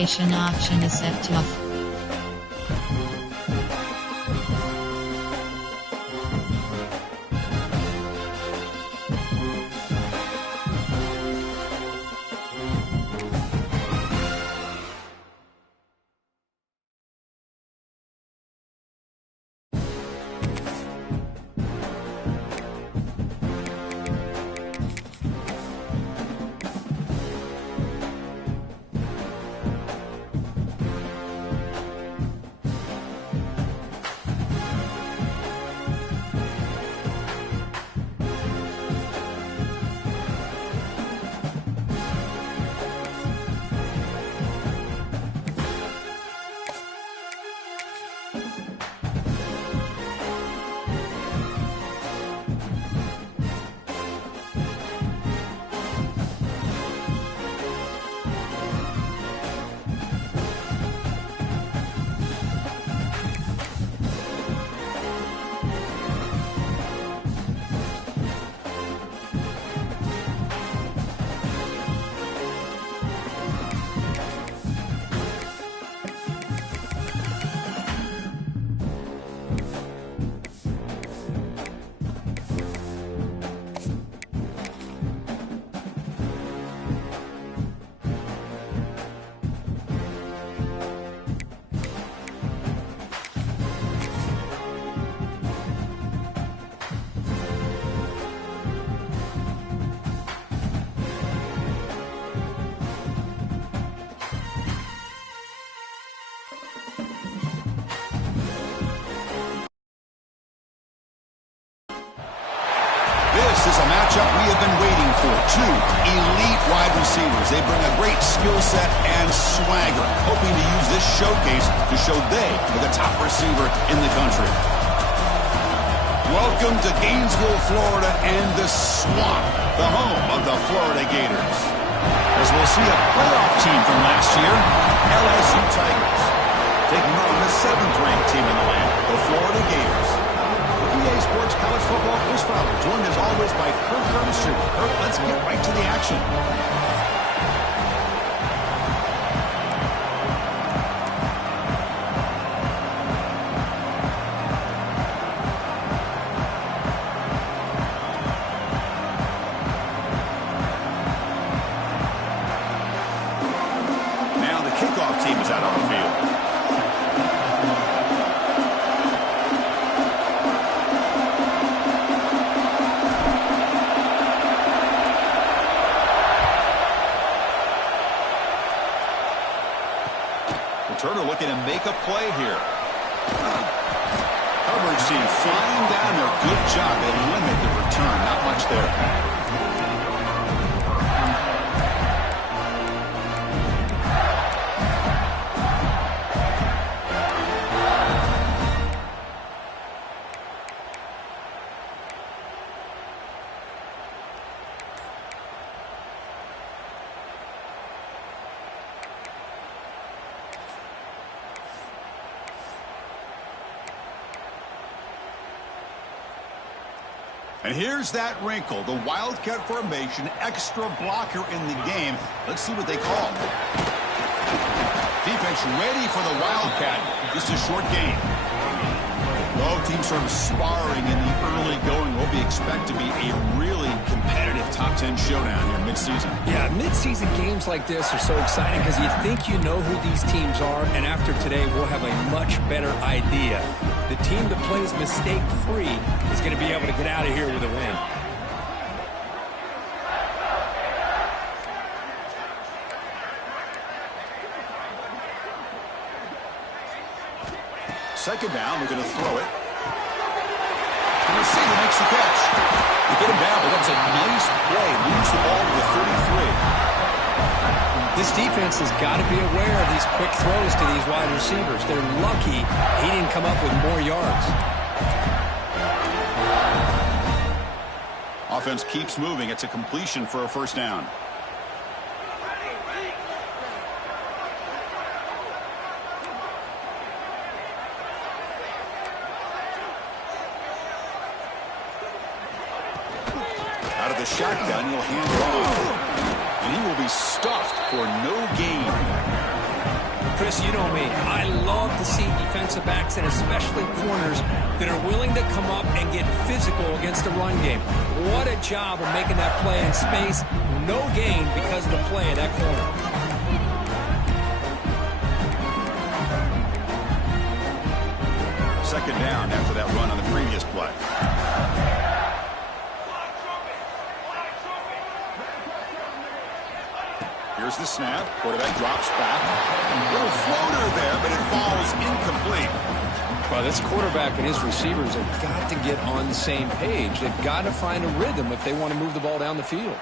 Calibration option is set to off. This is a matchup we have been waiting for. Two elite wide receivers. They bring a great skill set and swagger, hoping to use this showcase to show they are the top receiver in the country. Welcome to Gainesville, Florida, and the Swamp, the home of the Florida Gators. As we'll see a playoff team from last year, LSU Tigers, taking on the 7th-ranked team in the land, the Florida Gators. EA Sports College Football Chris Fowler, joined as always by Kirk Herbstreit. Kirk, let's get right to the action. Now the kickoff team is out on the field. Turner looking to make a play here. Coverage team flying down there. Good job. They limit the return. Not much there. And here's that wrinkle, the Wildcat formation, extra blocker in the game. Let's see what they call. Defense ready for the Wildcat. Just a short game. Both teams sort of sparring in the early going. What we expect to be a really competitive top 10 showdown here mid-season. Yeah, mid-season games like this are so exciting because you think you know who these teams are, and after today we'll have a much better idea. The team that plays mistake-free is going to be able to get out of here with a win. Second down, they're going to throw it. And the receiver makes the catch. They get him down, but that's a nice play. Moves the ball to the 33. This defense has got to be aware of these quick throws to these wide receivers. They're lucky he didn't come up with more yards. Offense keeps moving. It's a completion for a first down. Out of the shotgun, he'll hand it off. And he will be stuffed for no gain. Chris, you know me. I love to see defensive backs and especially corners that are willing to come up and get physical against the run game. What a job of making that play in space. No gain because of the play of that corner. Second down after that run on the previous play. Here's the snap. Quarterback drops back. Little floater there, but it falls incomplete. Well, this quarterback and his receivers have got to get on the same page. They've got to find a rhythm if they want to move the ball down the field.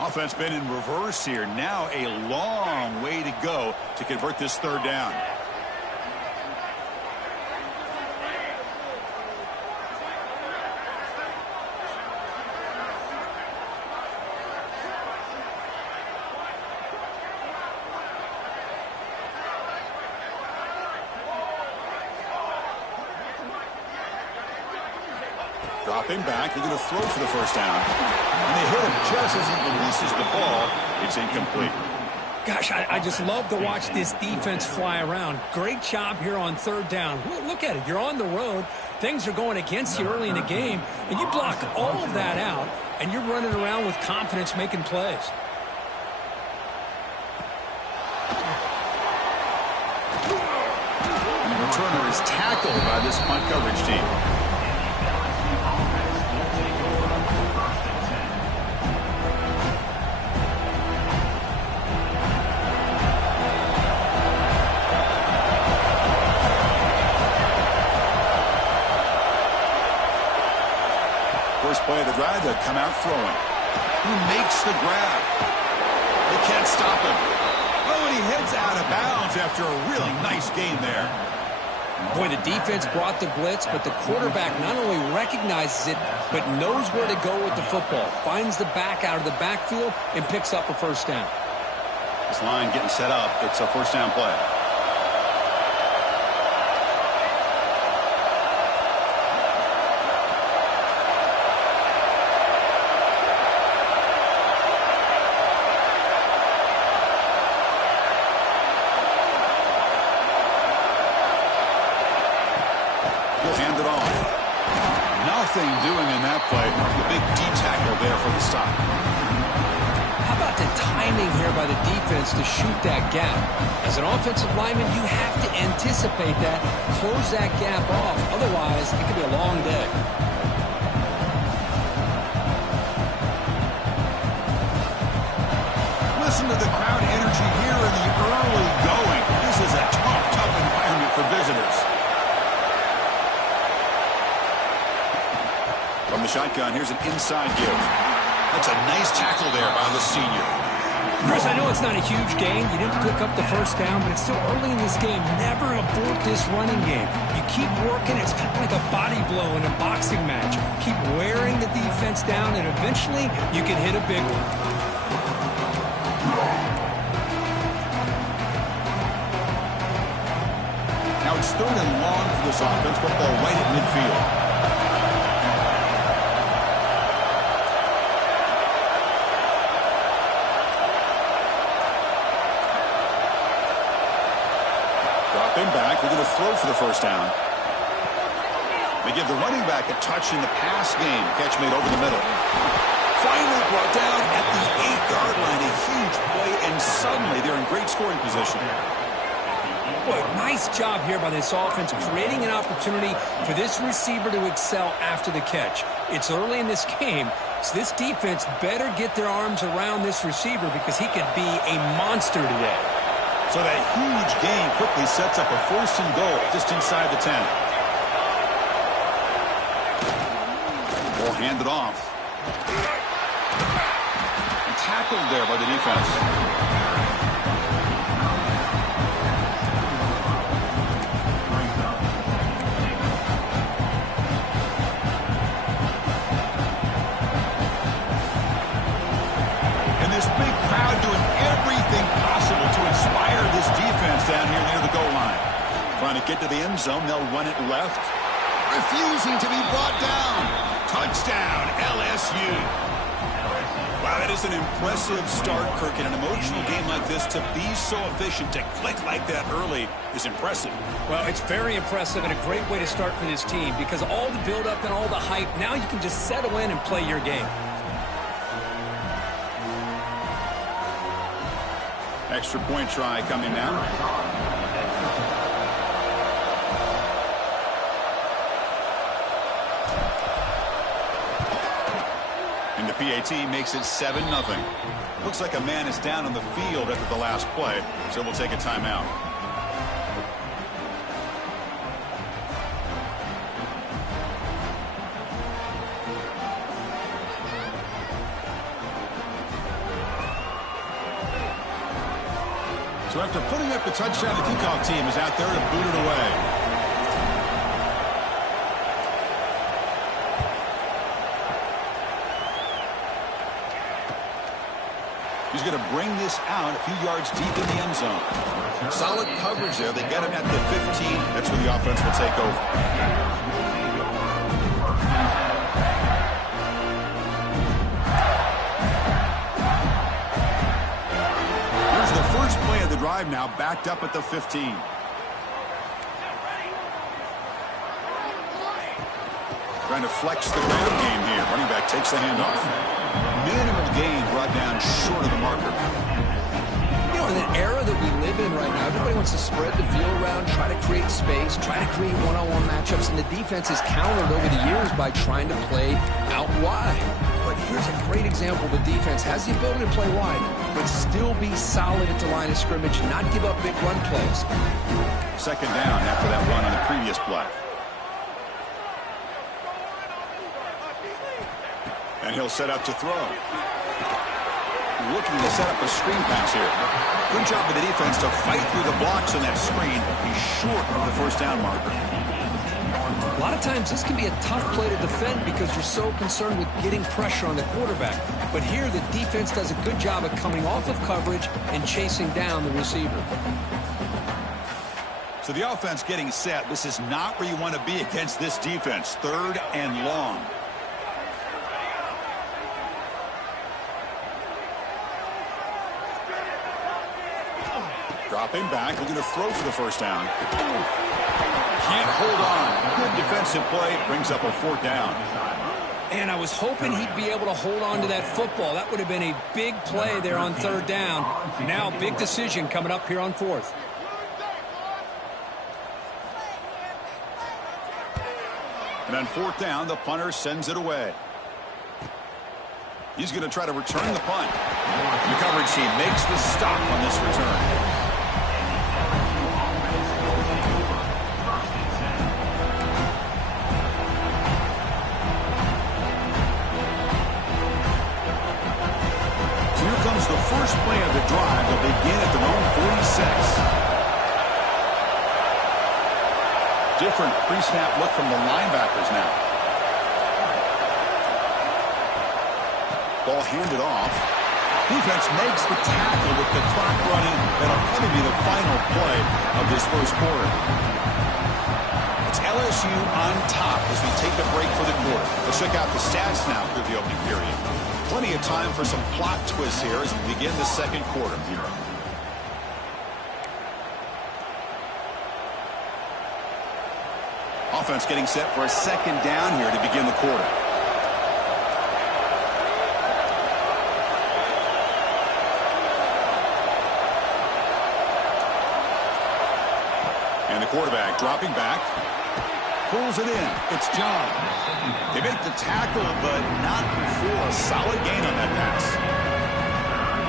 Offense been in reverse here. Now a long way to go to convert this third down. Dropping back, they're going to throw for the first down. And they hit him just as he releases the ball. It's incomplete. Gosh, I just love to watch this defense fly around. Great job here on third down. Look at it. You're on the road. Things are going against you early in the game, and you block all of that out, and you're running around with confidence making plays. And the returner is tackled by this punt coverage team. First play of the drive, they'll come out throwing. Who makes the grab? They can't stop him. Oh, and he heads out of bounds after a really nice gain there. Boy, the defense brought the blitz, but the quarterback not only recognizes it, but knows where to go with the football. Finds the back out of the backfield and picks up a first down. This line getting set up. It's a first down play. Hand it off. Nothing doing in that play. The big D tackle there for the stop. How about the timing here by the defense to shoot that gap? As an offensive lineman, you have to anticipate that, close that gap off. Otherwise, it could be a long day. Listen to the crowd energy here in the early going. This is a tough environment for visitors. From the shotgun, here's an inside give. That's a nice tackle there by the senior. Chris, I know it's not a huge gain. You didn't pick up the first down, but it's still early in this game. Never abort this running game. You keep working. It's kind of like a body blow in a boxing match. Keep wearing the defense down, and eventually you can hit a big one. Now it's third and long for this offense. Football right at midfield. Dropping back, they're going to throw for the first down. They give the running back a touch in the pass game. Catch made over the middle. Finally brought down at the 8-yard line. A huge play, and suddenly they're in great scoring position. Boy, nice job here by this offense, creating an opportunity for this receiver to excel after the catch. It's early in this game, so this defense better get their arms around this receiver because he could be a monster today. So that huge gain quickly sets up a first and goal just inside the 10. Ball handed off. And tackled there by the defense. This big crowd doing everything possible to inspire this defense down here near the goal line. Trying to get to the end zone. They'll run it left. Refusing to be brought down. Touchdown, LSU. Wow, that is an impressive start, Kirk. In an emotional game like this, to be so efficient, to click like that early is impressive. Well, it's very impressive and a great way to start for this team because all the build-up and all the hype, now you can just settle in and play your game. Extra point try coming now. And the PAT makes it 7-0. Looks like a man is down on the field after the last play, so we'll take a timeout. So after putting up the touchdown, the kickoff team is out there to boot it away. He's going to bring this out a few yards deep in the end zone. Solid coverage there. They get him at the 15. That's where the offense will take over. First play of the drive now, backed up at the 15. Trying to flex the ground game here. Running back takes the handoff. Minimal gain brought down short of the marker. You know, in an era that we live in right now, everybody wants to spread the field around, try to create space, try to create one-on-one matchups, and the defense is countered over the years by trying to play out wide. But here's a great example. The defense has the ability to play wide, but still be solid at the line of scrimmage, not give up big run plays. Second down after that run on the previous play. And he'll set up to throw. Looking to set up a screen pass here. Good job of the defense to fight through the blocks on that screen. He's short of the first down marker. A lot of times this can be a tough play to defend because you're so concerned with getting pressure on the quarterback. But here the defense does a good job of coming off of coverage and chasing down the receiver. So the offense getting set. This is not where you want to be against this defense. Third and long. Dropping back, looking to throw for the first down. Can't hold on. Good defensive play. Brings up a fourth down. And I was hoping he'd be able to hold on to that football. That would have been a big play there on third down. Now big decision coming up here on fourth. And on fourth down, the punter sends it away. He's going to try to return the punt. The coverage team makes the stop on this return. The first play of the drive will begin at their own 46. Different pre-snap look from the linebackers now. Ball handed off. Defense makes the tackle with the clock running. That'll probably be the final play of this first quarter. It's LSU on top as we take the break for the quarter. Let's check out the stats now through the opening period. Plenty of time for some plot twists here as we begin the second quarter. Offense getting set for a second down here to begin the quarter. And the quarterback dropping back. Pulls it in. It's John. They make the tackle, but not for a solid gain on that pass.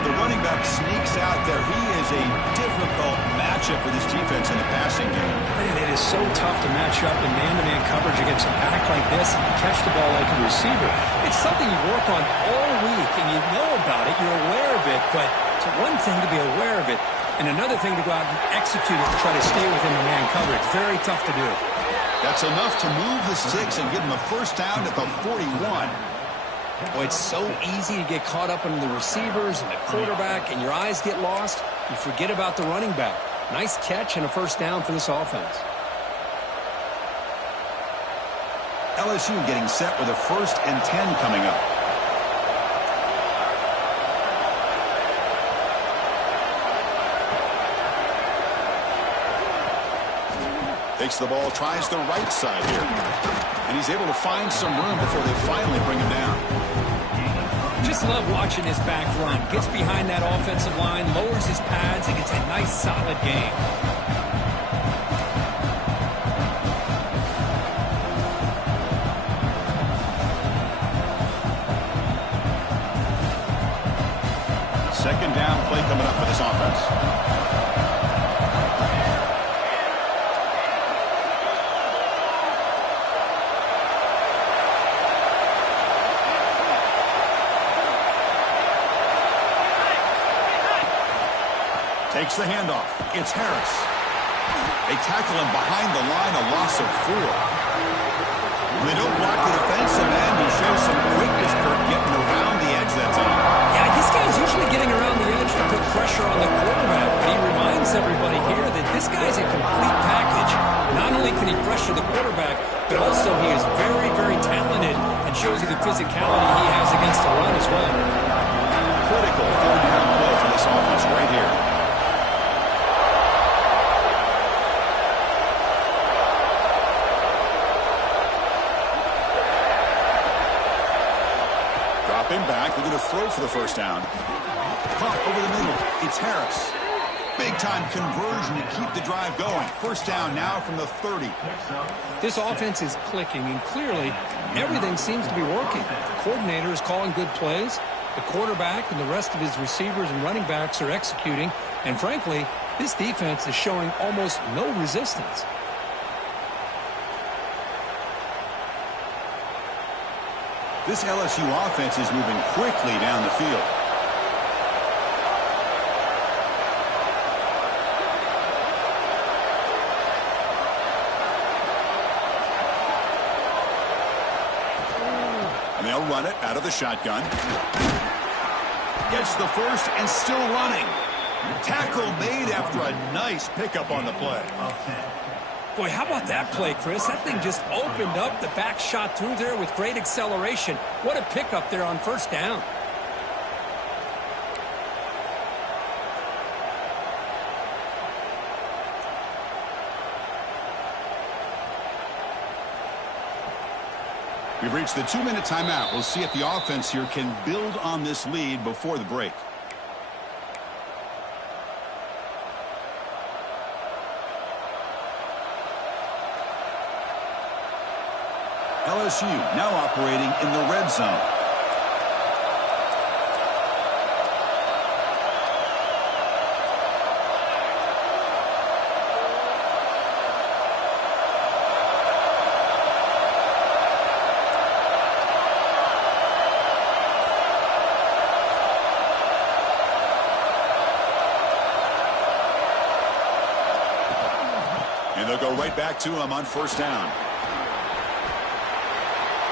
The running back sneaks out there. He is a difficult matchup for this defense in the passing game. Man, it is so tough to match up in man-to-man coverage against a back like this and catch the ball like a receiver. It's something you work on all week, and you know about it. You're aware of it, but it's one thing to be aware of it, and another thing to go out and execute it and try to stay within the man coverage. Very tough to do. That's enough to move the sticks and give them a first down at the 41. Boy, it's so easy to get caught up in the receivers and the quarterback, and your eyes get lost. You forget about the running back. Nice catch and a first down for this offense. LSU getting set with a 1st and 10 coming up. Takes the ball, tries the right side here. And he's able to find some room before they finally bring him down. Just love watching this back run. Gets behind that offensive line, lowers his pads, and gets a nice solid gain. Second down play coming up for this offense. Takes the handoff. It's Harris. They tackle him behind the line, a loss of 4. They don't block the defensive end. He shows some quickness, Kirk, getting around the edge that time. Yeah, this guy's usually getting around the edge to put pressure on the quarterback, but he reminds everybody here that this guy's a complete package. Not only can he pressure the quarterback, but also he is very, very talented and shows you the physicality he has against the run as well. Critical 3rd down play for this offense right here. Dropping back, they're going to throw for the 1st down. Pump over the middle. It's Harris. Big-time conversion to keep the drive going. 1st down now from the 30. This offense is clicking, and clearly everything seems to be working. The coordinator is calling good plays. The quarterback and the rest of his receivers and running backs are executing. And frankly, this defense is showing almost no resistance. This LSU offense is moving quickly down the field. And they'll run it out of the shotgun. Gets the 1st and still running. Tackle made after a nice pickup on the play. Boy, how about that play, Chris? That thing just opened up. The back shot through there with great acceleration. What a pickup there on 1st down. We've reached the 2-minute timeout. We'll see if the offense here can build on this lead before the break. LSU now operating in the red zone. And they'll go right back to him on 1st down.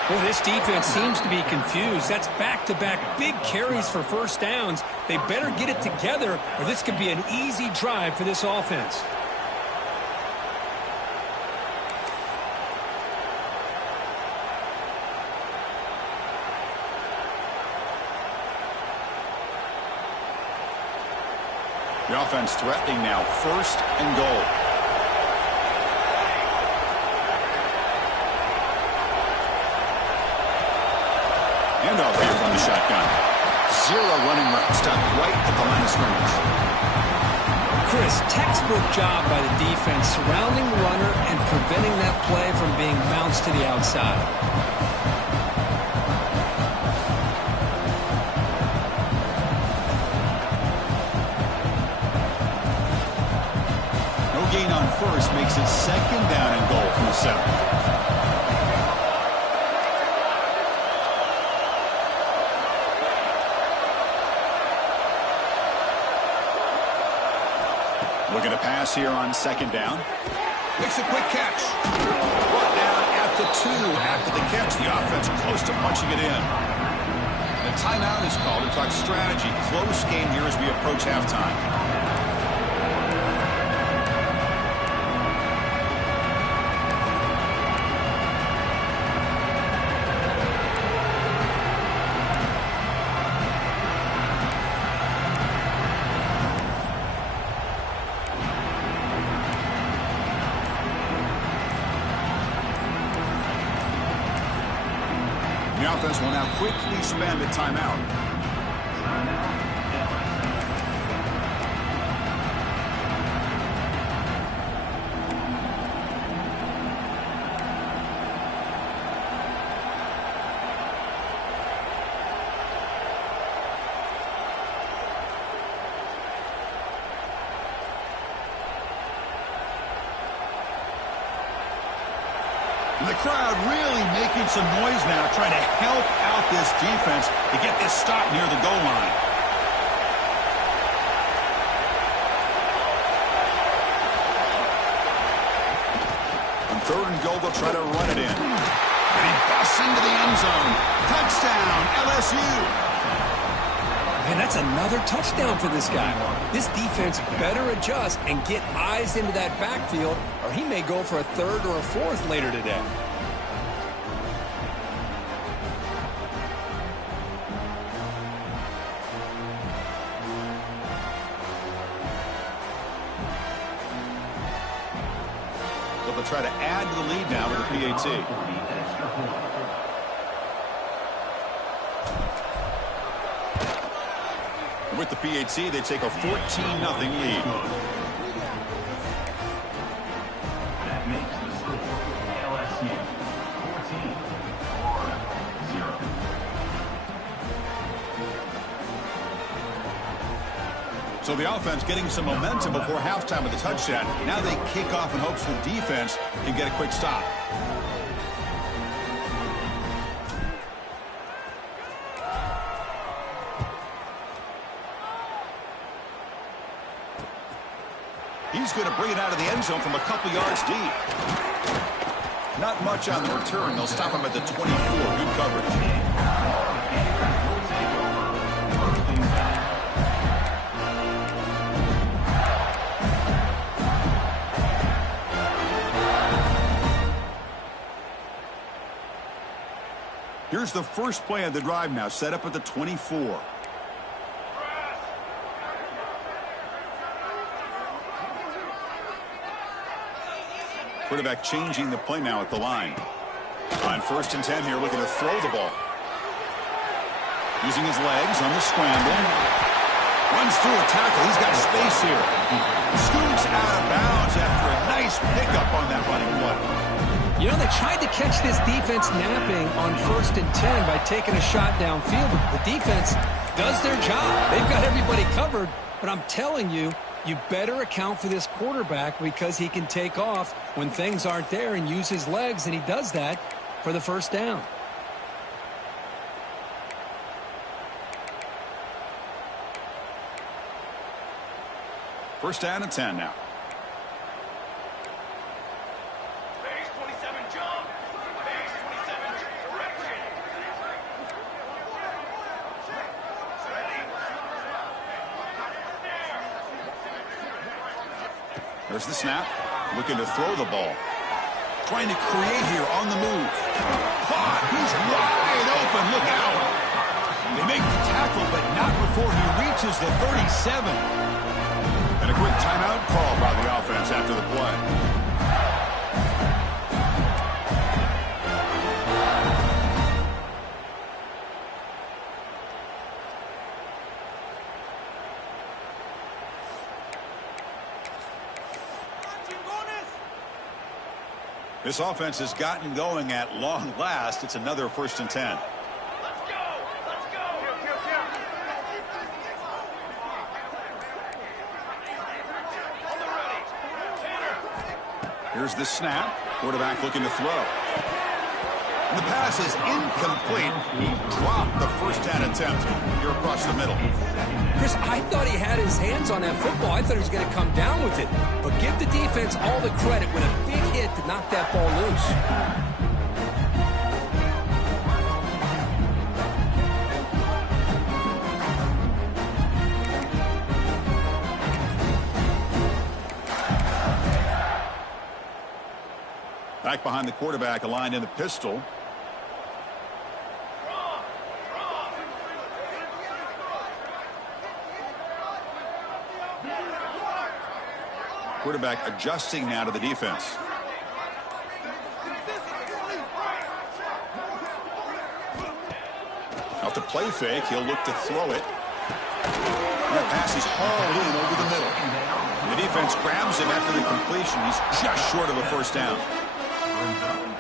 Well, this defense seems to be confused. That's back-to-back big carries for 1st downs. They better get it together, or this could be an easy drive for this offense. The offense threatening now, 1st and goal. Handoff here from the shotgun. 0 running route. Stopped right at the line of scrimmage. Chris, textbook job by the defense surrounding the runner and preventing that play from being bounced to the outside. No gain on 1st makes it 2nd down and goal from the 7. Looking to pass here on 2nd down. Makes a quick catch. Brought down at the 2 after the catch. The offense close to punching it in. The timeout is called to talk strategy. Close game here as we approach halftime. offense will now quickly spend a timeout. And the crowd really making some noise now, trying to help out this defense to get this stop near the goal line. On 3rd and goal, they'll try to run it in. And he busts into the end zone. Touchdown, LSU. Man, that's another touchdown for this guy. This defense better adjust and get eyes into that backfield, or he may go for a 3rd or a 4th later today. So they'll try to add to the lead now with the PAT. With the PAT, they take a 14-0 lead. That makes the score LSU 14, Florida 0. So the offense getting some momentum before halftime with the touchdown. Now they kick off in hopes the defense can get a quick stop. He's going to bring it out of the end zone from a couple yards deep. Not much on the return. They'll stop him at the 24. Good coverage. Here's the first play of the drive now, set up at the 24. Quarterback changing the play now at the line. On 1st and 10 here, looking to throw the ball. Using his legs on the scramble. Runs through a tackle. He's got space here. Scoots out of bounds after a nice pickup on that running play. You know, they tried to catch this defense napping on 1st and 10 by taking a shot downfield. But the defense does their job. They've got everybody covered. But I'm telling you, you better account for this quarterback because he can take off when things aren't there and use his legs, and he does that for the 1st down. First down and 10 now. Base 27 jump. Base 27 direction. There's the snap. Looking to throw the ball. Trying to create here on the move. Caught. He's wide open. Look out. They make the tackle, but not before he reaches the 37. And a quick timeout call by the offense after the play. This offense has gotten going at long last. It's another 1st and 10. Let's go. Let's go. On the ready. Tanner. Here's the snap. Quarterback looking to throw. And the pass is incomplete. He dropped the first down attempt here across the middle. Chris, I thought he had his hands on that football. I thought he was going to come down with it. But give the defense all the credit with a big hit to knock that ball loose. Back behind the quarterback, aligned in the pistol. Quarterback adjusting now to the defense. Off the play fake, he'll look to throw it. And the pass is hauled in over the middle. The defense grabs him after the completion. He's just short of a first down.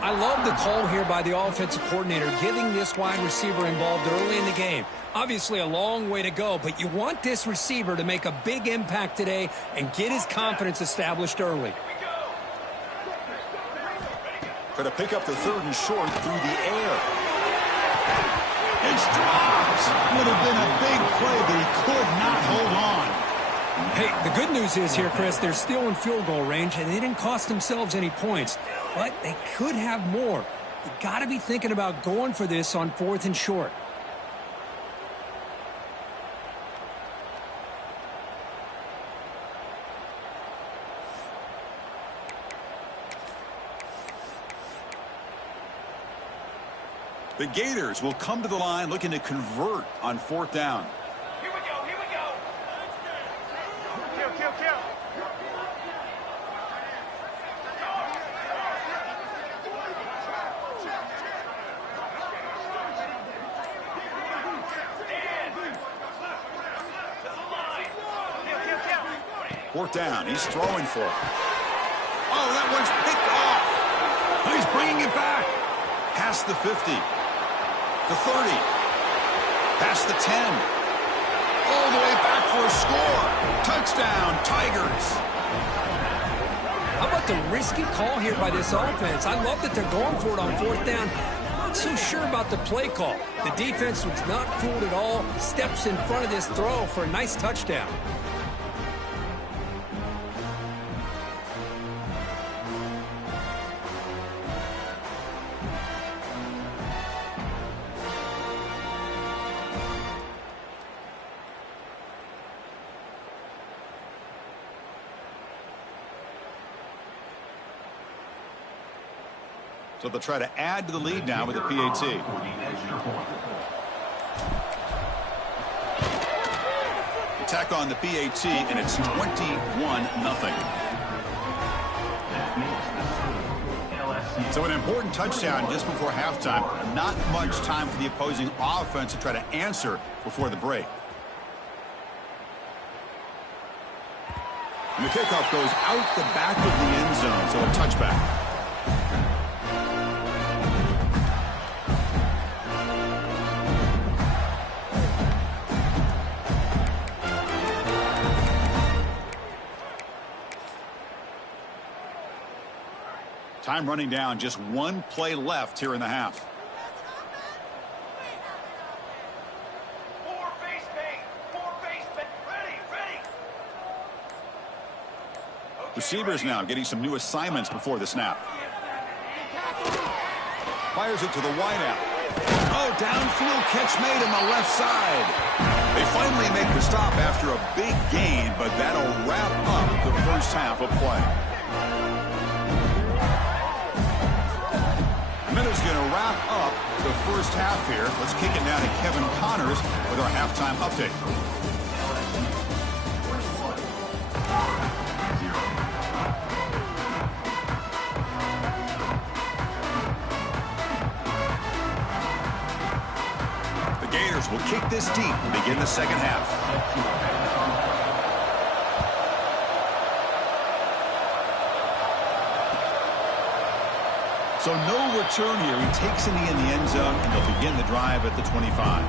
I love the call here by the offensive coordinator, getting this wide receiver involved early in the game. Obviously a long way to go, but you want this receiver to make a big impact today and get his confidence established early. Try to pick up the 3rd and short through the air. It's dropped. Would have been a big play, but he could not hold on. Hey, the good news is here, Chris, they're still in field goal range, and they didn't cost themselves any points. But they could have more. You got to be thinking about going for this on 4th and short. The Gators will come to the line looking to convert on 4th down. Here we go, here we go. Kill. Fourth down, he's throwing for it. Oh, that one's picked off. He's bringing it back. Past the 50. The 30. Past the 10. All the way back for a score. Touchdown, Tigers. How about the risky call here by this offense? I love that they're going for it on 4th down. Not so sure about the play call. The defense was not fooled at all. Steps in front of this throw for a nice touchdown. So they'll try to add to the lead now with a PAT. Attack on the PAT, and it's 21-0. So an important touchdown just before halftime. Not much time for the opposing offense to try to answer before the break. And the kickoff goes out the back of the end zone, so a touchback. Time running down, just one play left here in the half. Four face paint, ready. Receivers now getting some new assignments before the snap. Fires it to the wideout. Oh, downfield catch made on the left side. They finally make the stop after a big gain, but that'll wrap up the first half of play. Minute's going to wrap up the first half here. Let's kick it down to Kevin Connors with our halftime update. The Gators will kick this deep and begin the second half. So no return here. He takes it in the end zone, and they'll begin the drive at the 25.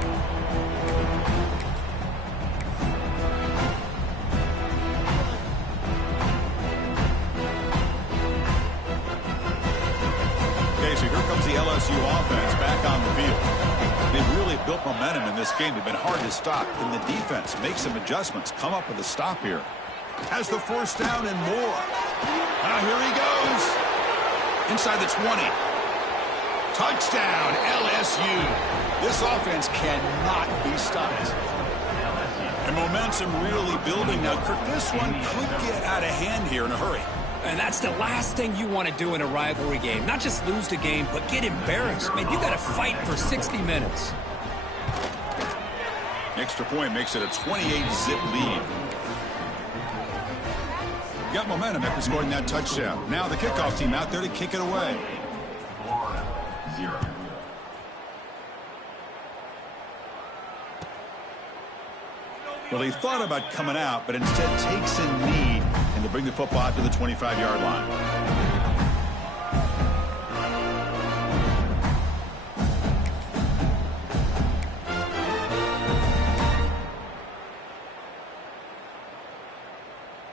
Okay, so here comes the LSU offense back on the field. They've really built momentum in this game. They've been hard to stop. And the defense makes some adjustments, come up with a stop here. Has the first down and more. Now here he goes. Inside the 20. Touchdown, LSU. This offense cannot be stopped. And momentum really building now. Kirk, this one could get out of hand here in a hurry. And that's the last thing you want to do in a rivalry game. Not just lose the game, but get embarrassed. Man, you got to fight for 60 minutes. Extra point makes it a 28-zip lead. Got momentum after scoring that touchdown. Now the kickoff team out there to kick it away. Well, he thought about coming out, but instead takes a knee and to bring the football out to the 25-yard line.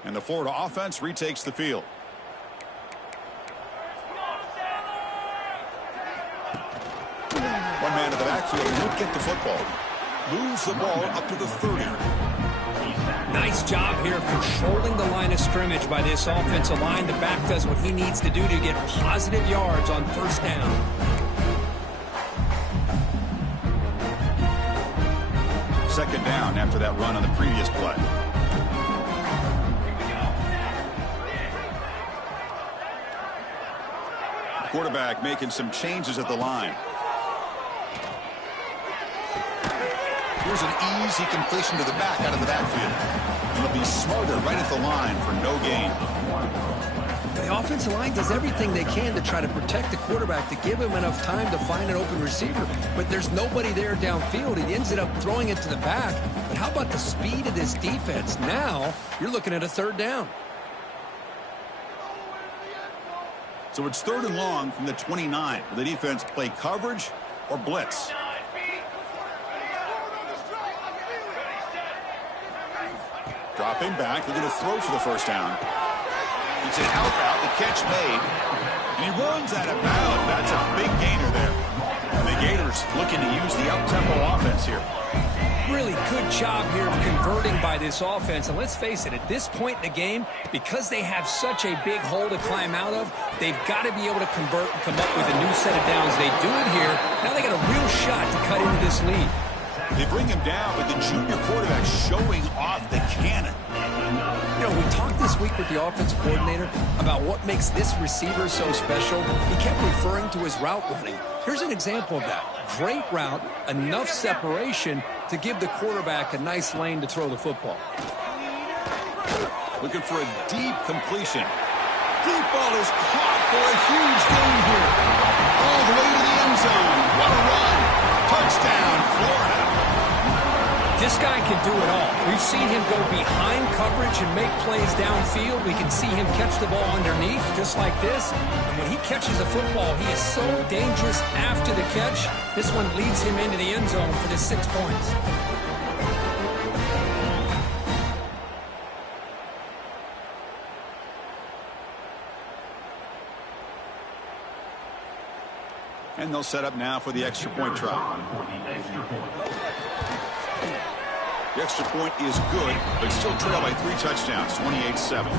And the Florida offense retakes the field. One man to the backfield and won't get the football. Moves the ball up to the 30. Nice job here controlling the line of scrimmage by this offensive line. The back does what he needs to do to get positive yards on first down. Second down after that run on the previous play. Quarterback making some changes at the line. Here's an easy completion to the back out of the backfield. It'll be smothered right at the line for no gain. The offensive line does everything they can to try to protect the quarterback, to give him enough time to find an open receiver. But there's nobody there downfield. He ends up throwing it to the back. But how about the speed of this defense? Now you're looking at a third down. So it's third and long from the 29. Will the defense play coverage or blitz? Dropping back. They're going to throw for the first down. It's an out route. The catch made. And he runs out of bounds. That's a big gainer there. And the Gators looking to use the up-tempo offense here. Really good job here of converting by this offense. And let's face it, at this point in the game, because they have such a big hole to climb out of, they've got to be able to convert and come up with a new set of downs. They do it here. Now they got a real shot to cut into this lead. They bring him down, but the junior quarterback showing off the cannon. You know, we talked this week with the offensive coordinator about what makes this receiver so special. He kept referring to his route running. Here's an example of that. Great route, enough separation to give the quarterback a nice lane to throw the football. Looking for a deep completion. Deep ball is caught for a huge gain here. All the way to the end zone. What a run. Touchdown, Florida. This guy can do it all. We've seen him go behind coverage and make plays downfield. We can see him catch the ball underneath, just like this. And when he catches a football, he is so dangerous after the catch. This one leads him into the end zone for the 6 points. And they'll set up now for the extra point try. The extra point is good, but still trail by 3 touchdowns, 28-7.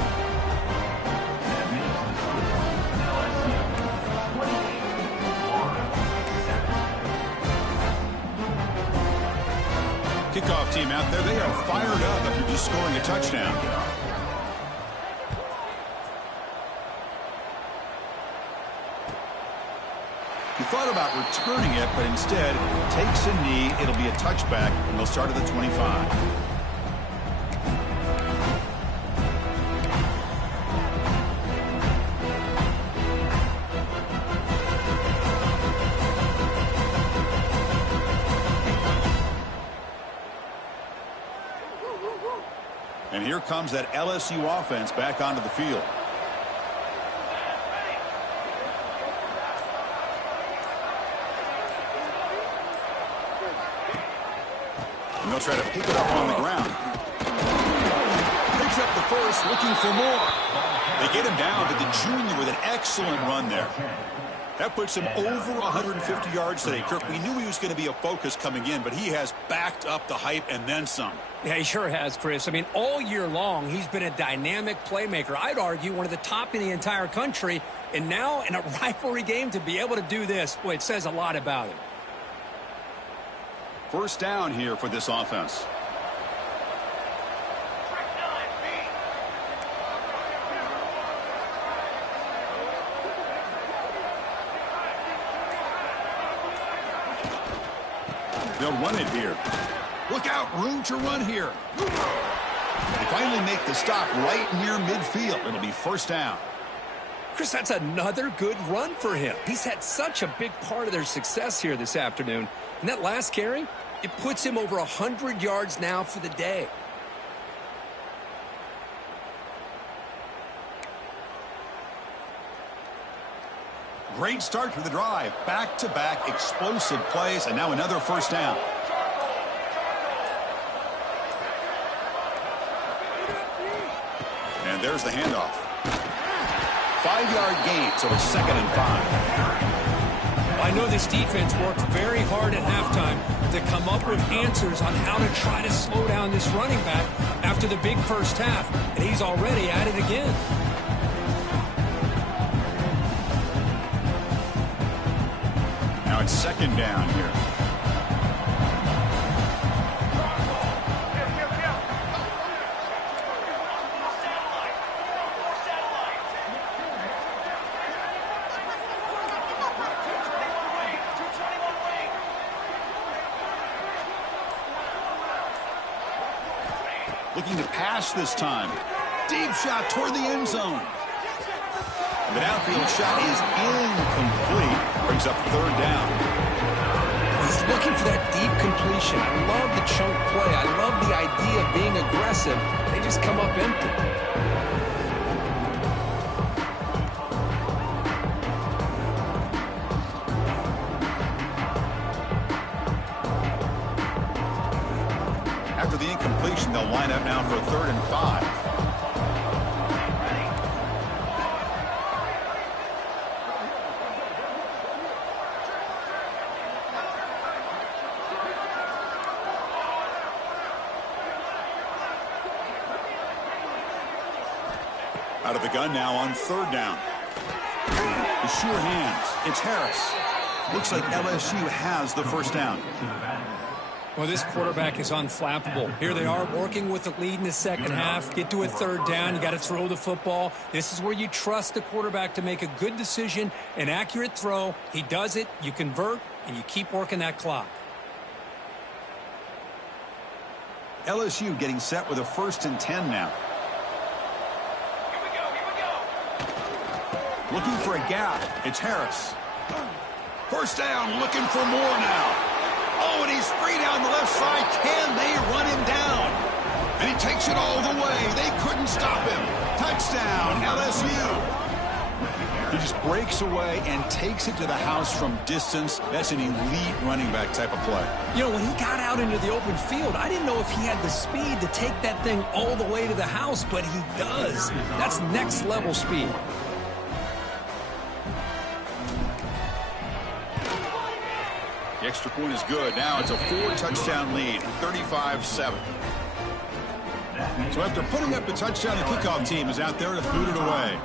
Kickoff team out there, they are fired up after just scoring a touchdown. He thought about returning it, but instead takes a knee. It'll be a touchback, and they'll start at the 25. And here comes that LSU offense back onto the field. And they'll try to pick it up on the ground. Picks up the first, looking for more. They get him down to the junior with an excellent run there. That puts him over 150 yards today. Kirk, we knew he was going to be a focus coming in, but he has backed up the hype and then some. Yeah, he sure has, Chris. I mean, all year long, he's been a dynamic playmaker. I'd argue one of the top in the entire country. And now in a rivalry game to be able to do this, boy, it says a lot about him. First down here for this offense. They'll run it here. Look out, room to run here. They finally make the stop right near midfield. It'll be first down. Chris, that's another good run for him. He's had such a big part of their success here this afternoon. And that last carry, it puts him over 100 yards now for the day. Great start to the drive. Back-to-back explosive plays, and now another first down. And there's the handoff. 5-yard gain, so it's 2nd and 5. I know this defense worked very hard at halftime to come up with answers on how to try to slow down this running back after the big first half, and he's already at it again. Now it's 2nd down here. Looking to pass this time. Deep shot toward the end zone. The downfield shot is incomplete. Brings up 3rd down. He's looking for that deep completion. I love the chunk play. I love the idea of being aggressive. They just come up empty. After the incompletion, they'll line up now for 3rd and 5. Out of the gun now on 3rd down. The sure hands. It's Harris. Looks like LSU has the first down. Well, this quarterback is unflappable. Here they are working with the lead in the second half. Get to a 3rd down. You got to throw the football. This is where you trust the quarterback to make a good decision, an accurate throw. He does it. You convert, and you keep working that clock. LSU getting set with a 1st and 10 now. Looking for a gap. It's Harris. First down, looking for more now. Oh, and he's free down the left side. Can they run him down? And he takes it all the way. They couldn't stop him. Touchdown, LSU. He just breaks away and takes it to the house from distance. That's an elite running back type of play. You know, when he got out into the open field, I didn't know if he had the speed to take that thing all the way to the house, but he does. That's next level speed. The extra point is good. Now it's a 4-touchdown lead, 35-7. So after putting up the touchdown, the kickoff team is out there to boot it away.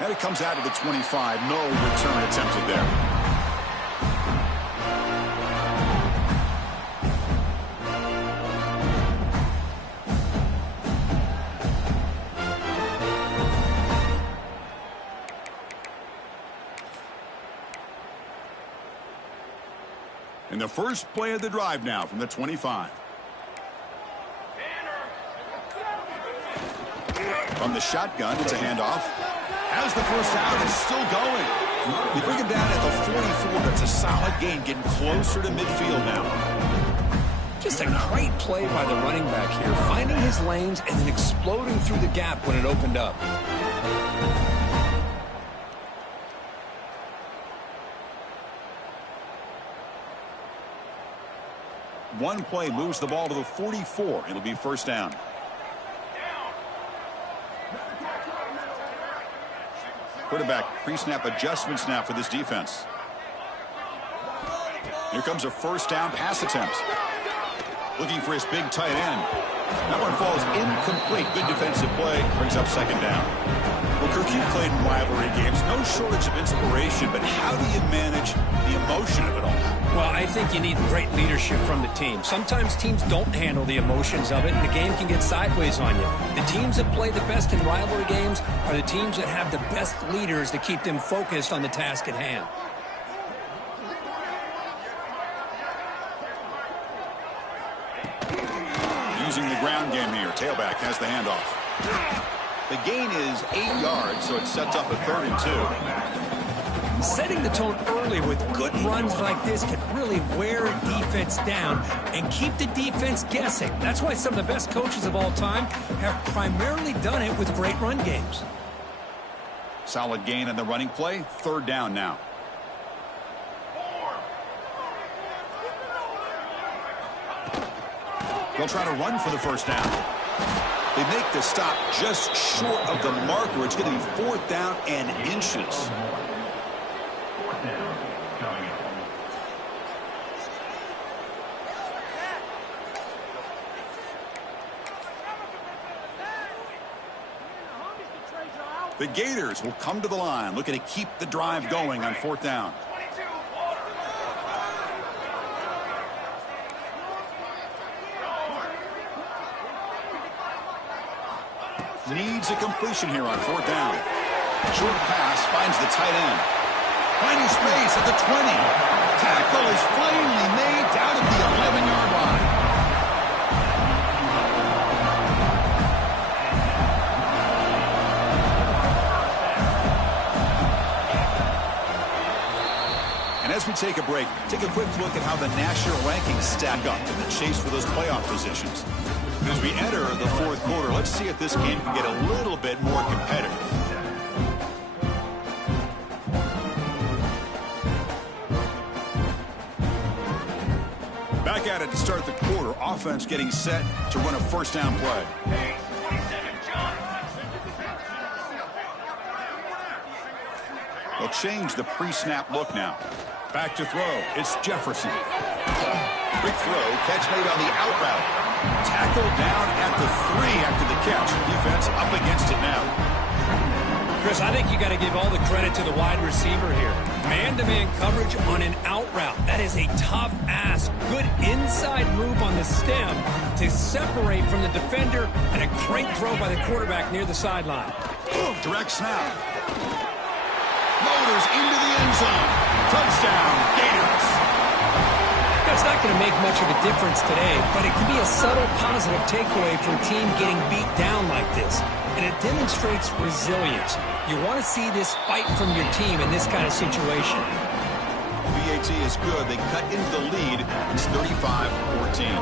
And it comes out to the 25. No return attempted there. And the first play of the drive now from the 25. From the shotgun, it's a handoff. As the first down is still going. You bring him down at the 44. That's a solid gain, getting closer to midfield now. Just a great play by the running back here, finding his lanes and then exploding through the gap when it opened up. One play moves the ball to the 44. It'll be first down. Quarterback pre-snap adjustments now for this defense. Here comes a first down pass attempt. Looking for his big tight end. That one falls incomplete. Good defensive play. Brings up 2nd down. Well, Kirk, you played in rivalry games. No shortage of inspiration, but how do you manage the emotion of it all? Well, I think you need great leadership from the team. Sometimes teams don't handle the emotions of it, and the game can get sideways on you. The teams that play the best in rivalry games are the teams that have the best leaders to keep them focused on the task at hand. Using the ground game here. Tailback has the handoff. The gain is 8 yards, so it sets up a 3rd and 2. Setting the tone early with good runs like this can really wear a defense down and keep the defense guessing. That's why some of the best coaches of all time have primarily done it with great run games. Solid gain on the running play. Third down now. They'll try to run for the first down. They make the stop just short of the marker. It's going to be fourth down and inches. The Gators will come to the line, looking to keep the drive going on fourth down. Needs a completion here on fourth down. Short pass finds the tight end. Finding space at the 20. Tackle is finally made down at the 11-yard line. And as we take a break, take a quick look at how the national rankings stack up in the chase for those playoff positions. As we enter the fourth quarter, let's see if this game can get a little bit more competitive. Back at it to start the quarter. Offense getting set to run a first down play. They'll change the pre-snap look now. Back to throw. It's Jefferson. Quick throw. Catch made on the out route. Tackled down at the 3 after the catch. Defense up against it now. Chris, I think you got to give all the credit to the wide receiver here. Man-to-man coverage on an out route. That is a tough ask. Good inside move on the stem to separate from the defender, and a great throw by the quarterback near the sideline. Direct snap. Loaders into the end zone. Touchdown, Gators. That's not going to make much of a difference today, but it can be a subtle positive takeaway for a team getting beat down like this. And it demonstrates resilience. You want to see this fight from your team in this kind of situation. VAT is good. They cut into the lead. It's 35-14.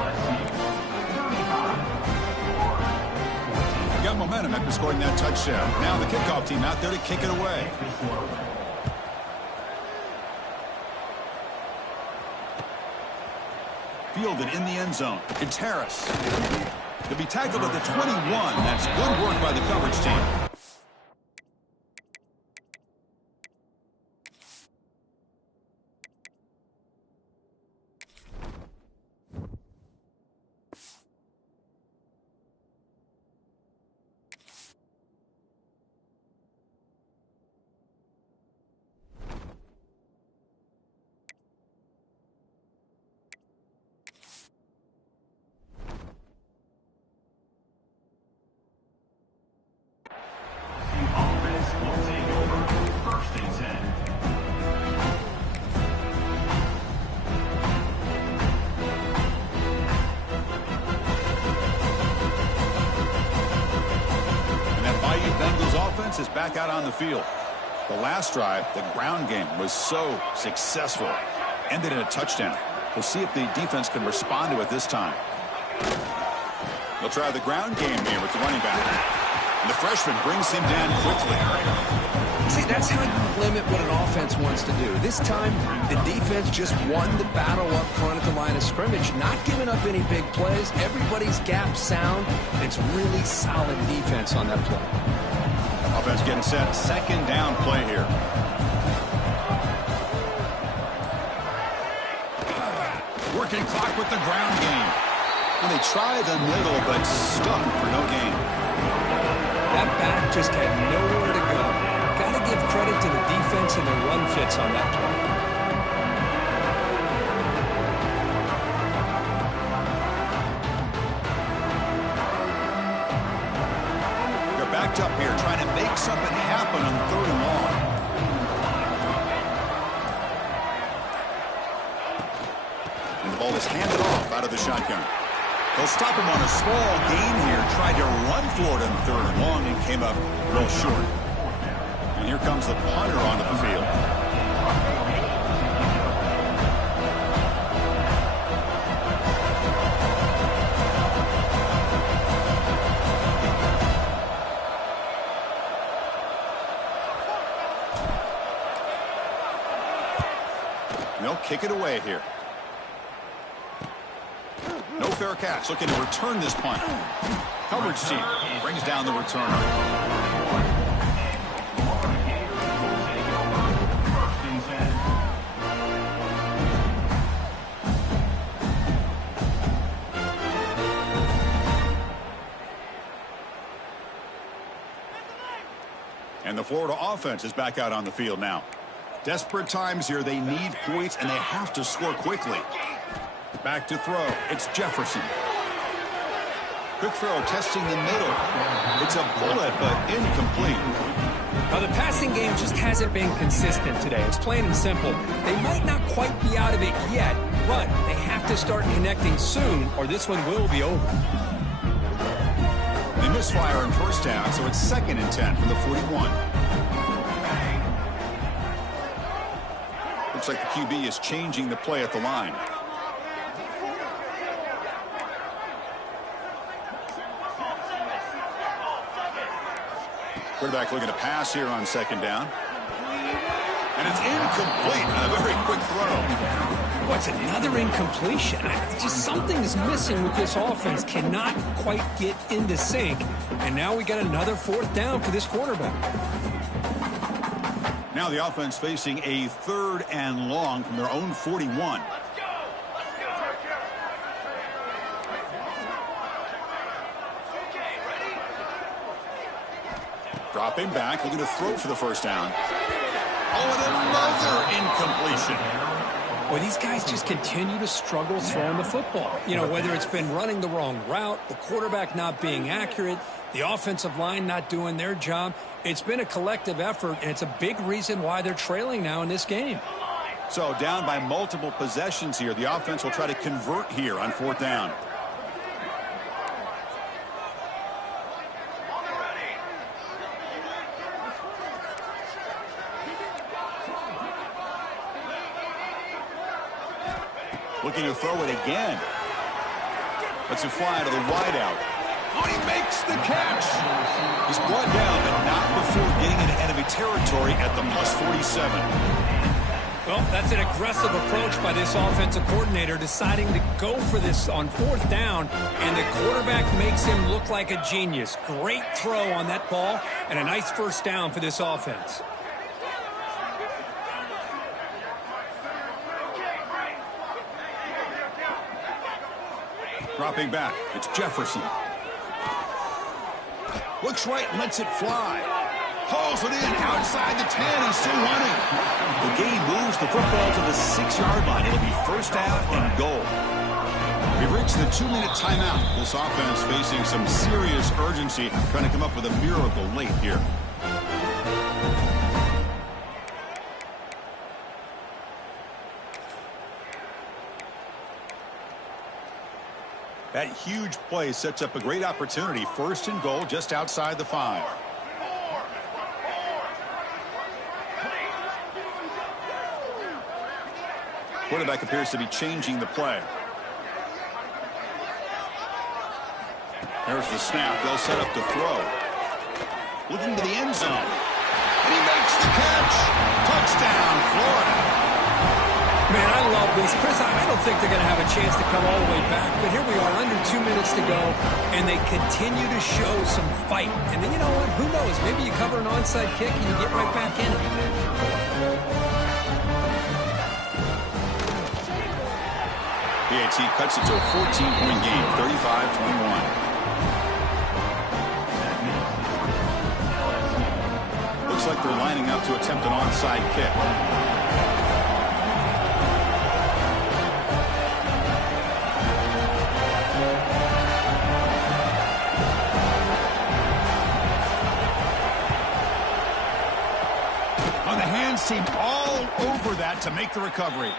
Got momentum after scoring that touchdown. Now the kickoff team out there to kick it away. Fielded in the end zone. It's Harris. He'll be tackled at the 21. That's good work by the coverage team. Is back out on the field. The last drive, the ground game, was so successful. Ended in a touchdown. We'll see if the defense can respond to it this time. They'll try the ground game here with the running back. And the freshman brings him down quickly. See, that's how you limit what an offense wants to do. This time, the defense just won the battle up front at the line of scrimmage, not giving up any big plays. Everybody's gap sound. It's really solid defense on that play. Offense getting set. Second down play here. Working clock with the ground game. And they try the middle, but stuck for no gain. That back just had nowhere to go. Got to give credit to the defense and the run fits on that play. Backed up here, trying to make something happen on third and long. And the ball is handed off out of the shotgun. They'll stop him on a small gain here. Tried to run for it on third and long and came up real short. And here comes the punter onto the field. kick it away here. No fair catch. Looking to return this punt. Coverage team brings down the returner. And the Florida offense is back out on the field now. Desperate times here. They need points, and they have to score quickly. Back to throw. It's Jefferson. Quick throw, testing the middle. It's a bullet, but incomplete. Now, the passing game just hasn't been consistent today. It's plain and simple. They might not quite be out of it yet, but they have to start connecting soon, or this one will be over. They misfire in first down, so it's 2nd and 10 from the 41. Looks like the QB is changing the play at the line. Quarterback looking to pass here on 2nd down. And it's incomplete. A very quick throw. What's another incompletion? Just something is missing with this offense. Cannot quite get into sync. And now we got another 4th down for this quarterback. Now the offense facing a 3rd and long from their own 41. Dropping back, looking to throw for the first down. Oh, and another incompletion. Well, these guys just continue to struggle throwing the football. You know, whether it's been running the wrong route, the quarterback not being accurate, the offensive line not doing their job. It's been a collective effort, and it's a big reason why they're trailing now in this game. So down by multiple possessions here. The offense will try to convert here on 4th down. Looking to throw it again. Lets it fly to the wideout. Oh, he makes the catch. He's brought down, but not before getting into enemy territory at the +47. Well, that's an aggressive approach by this offensive coordinator, deciding to go for this on 4th down, and the quarterback makes him look like a genius. Great throw on that ball, and a nice first down for this offense. Dropping back, it's Jefferson. Looks right, lets it fly. Hauls it in, outside the 10, and still running. The game moves the football to the 6-yard line. It'll be 1st down and goal. We've reached the 2-minute timeout. This offense facing some serious urgency, trying to come up with a miracle late here. That huge play sets up a great opportunity. 1st and goal just outside the 5. Quarterback appears to be changing the play. There's the snap. They'll set up the throw. Looking to the end zone. And he makes the catch. Touchdown, Florida. Man, I love this. Chris, I don't think they're going to have a chance to come all the way back, but here we are, under 2 minutes to go, and they continue to show some fight. And then, you know what? Who knows? Maybe you cover an onside kick and you get right back in it. PAT cuts it to a 14-point game, 35-21. Looks like they're lining up to attempt an onside kick. On the hands team, all over that to make the recovery.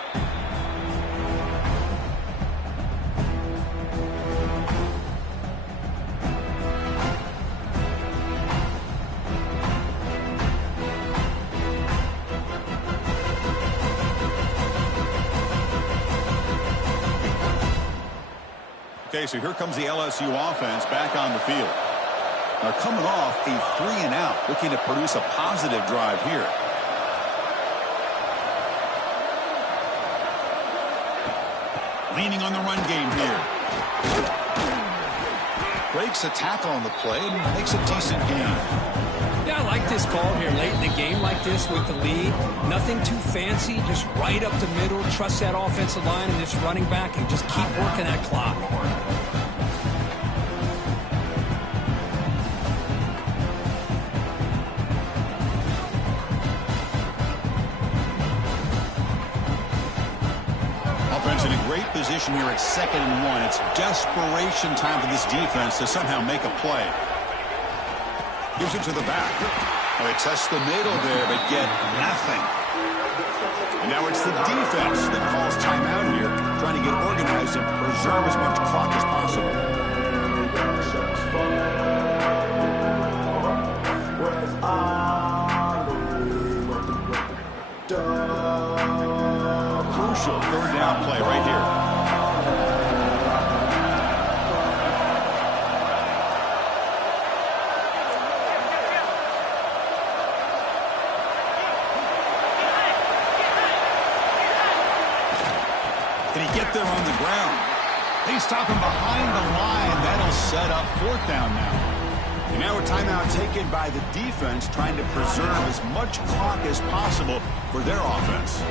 Okay, so here comes the LSU offense back on the field. Now coming off a 3-and-out, looking to produce a positive drive here. Leaning on the run game here. Breaks a tackle on the play and makes a decent gain. Yeah, I like this call here late in the game like this with the lead. Nothing too fancy, just right up the middle. Trust that offensive line and this running back and just keep working that clock. In a great position here at 2nd and 1. It's desperation time for this defense to somehow make a play. Gives it to the back. They test the middle there, but get nothing. And now it's the defense that calls timeout here, trying to get organized and preserve as much clock as possible. Crucial 3rd down play right here. Can he get there on the ground? They stop him behind the line. That'll set up 4th down now. And now a timeout taken by the defense, trying to preserve as much clock as possible for their offense.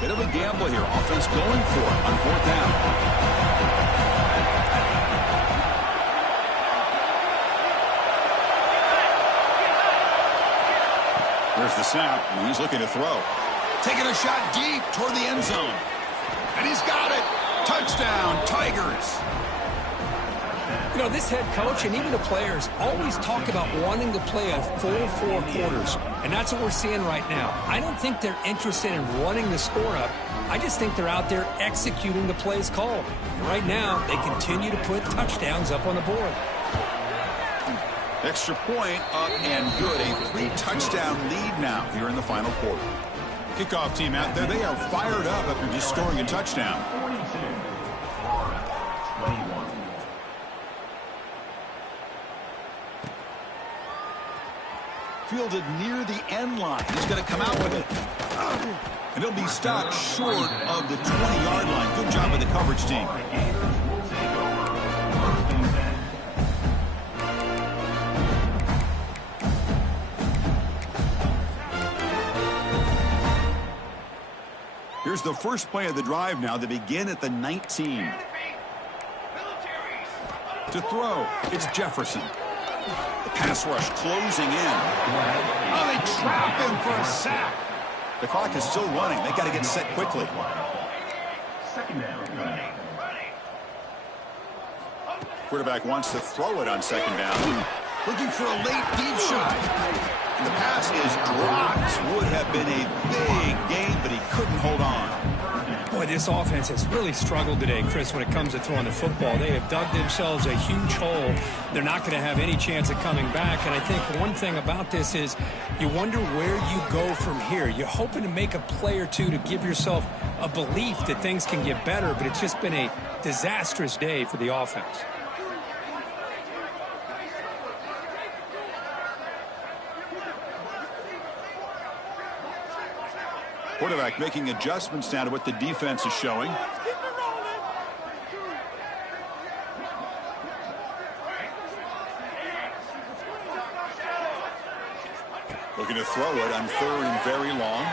Bit of a gamble here. Offense going for it on 4th down. There's the snap, and he's looking to throw. Taking a shot deep toward the end zone. And he's got it. Touchdown, Tigers. You know, this head coach and even the players always talk about wanting to play a full 4 quarters, and that's what we're seeing right now. I don't think they're interested in running the score up. I just think they're out there executing the plays called. And right now, they continue to put touchdowns up on the board. Extra point up and good. A 3-touchdown lead now here in the final quarter. Kickoff team out there. They are fired up after just scoring a touchdown. Fielded near the end line. He's going to come out with it. And he'll be stopped short of the 20-yard line. Good job of the coverage team. Here's the first play of the drive now. They begin at the 19. To throw, it's Jefferson. The pass rush closing in. Oh, they trap him for a sack. The clock is still running. They got to get set quickly. Quarterback wants to throw it on 2nd down. Looking for a late deep shot. And the pass is dropped. Would have been a big gain, but he couldn't hold on. Boy, this offense has really struggled today, Chris, when it comes to throwing the football. They have dug themselves a huge hole. They're not going to have any chance of coming back. And I think one thing about this is you wonder where you go from here. You're hoping to make a play or two to give yourself a belief that things can get better, but it's just been a disastrous day for the offense. Quarterback making adjustments now to what the defense is showing. Looking to throw it on 3rd and very long.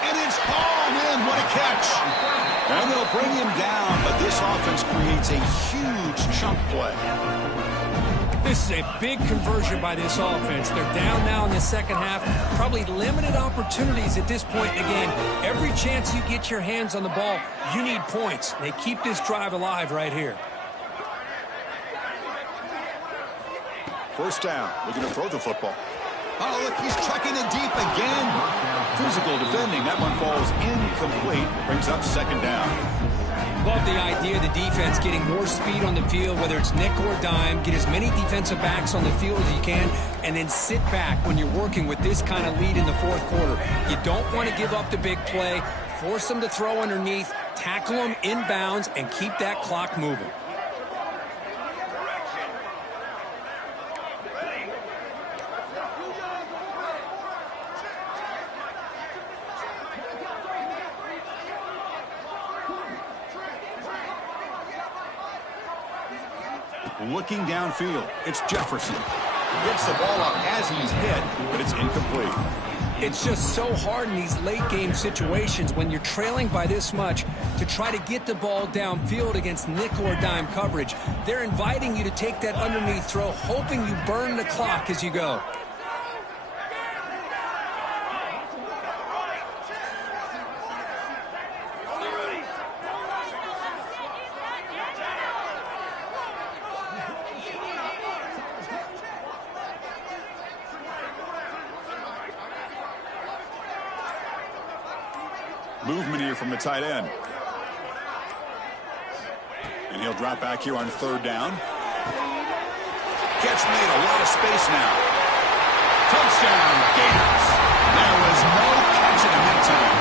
And it's hauled in. What a catch. And they'll bring him down, but this offense creates a huge chunk play. This is a big conversion by this offense. They're down now in the 2nd half. Probably limited opportunities at this point in the game. Every chance you get your hands on the ball, you need points. They keep this drive alive right here. First down. Looking to throw the football. Oh, look, he's chucking it deep again. Physical defending. That one falls incomplete. Brings up 2nd down. Love the idea of the defense getting more speed on the field, whether it's nickel or dime. Get as many defensive backs on the field as you can, and then sit back when you're working with this kind of lead in the 4th quarter. You don't want to give up the big play. Force them to throw underneath, tackle them inbounds, and keep that clock moving. looking downfield. It's Jefferson. He gets the ball up as he's hit, but it's incomplete. It's just so hard in these late-game situations when you're trailing by this much to try to get the ball downfield against nickel or dime coverage. They're inviting you to take that underneath throw, hoping you burn the clock as you go. Movement here from the tight end. And he'll drop back here on 3rd down. Catch made, a lot of space now. Touchdown, Gators. There was no catching him that time.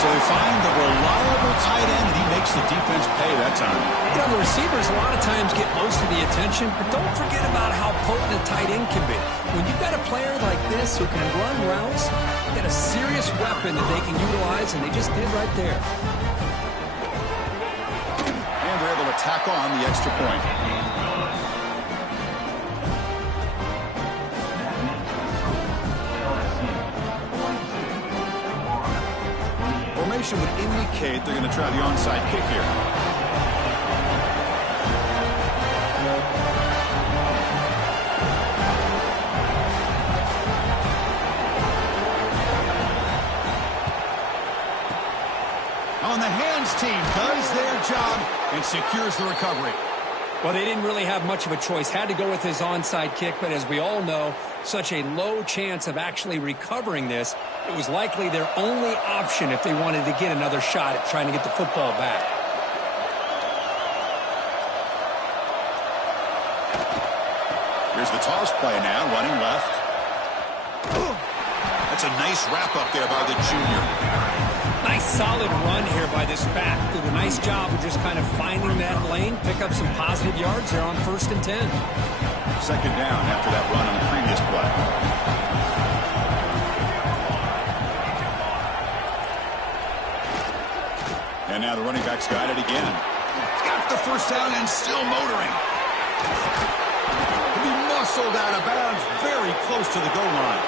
So they find the reliable tight end, and he makes the defense pay that time. You know, the receivers a lot of times get most of the attention, but don't forget about how potent a tight end can be. When you've got a player like this who can run routes, you got a serious weapon that they can utilize, and they just did right there. And they're able to tack on the extra point. Formation would indicate they're going to try the onside kick here. On the hands team does their job and secures the recovery. Well, they didn't really have much of a choice. Had to go with his onside kick, but as we all know, such a low chance of actually recovering this. It was likely their only option if they wanted to get another shot at trying to get the football back. Here's the toss play now, running left. That's a nice wrap up there by the junior. Nice solid run here by this back. Did a nice job of just kind of finding that lane, pick up some positive yards there on 1st and 10. 2nd down after that run on the previous play. And now the running back's got it again. Got the 1st down and still motoring. He muscled out of bounds very close to the goal line.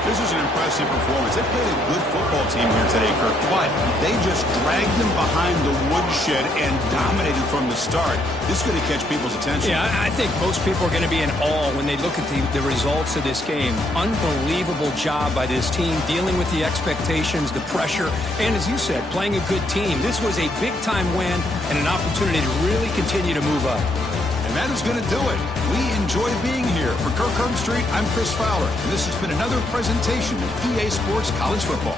This is an impressive performance. They played a good football team here today, Kirk, but they just dragged them behind the woodshed and dominated from the start. This is going to catch people's attention. Yeah, I think most people are going to be in awe when they look at the results of this game. Unbelievable job by this team, dealing with the expectations, the pressure, and as you said, playing a good team. This was a big-time win and an opportunity to really continue to move up. And that is going to do it. We enjoyed being here. For Kirk Herbstreit, I'm Chris Fowler. And this has been another presentation of EA Sports College Football.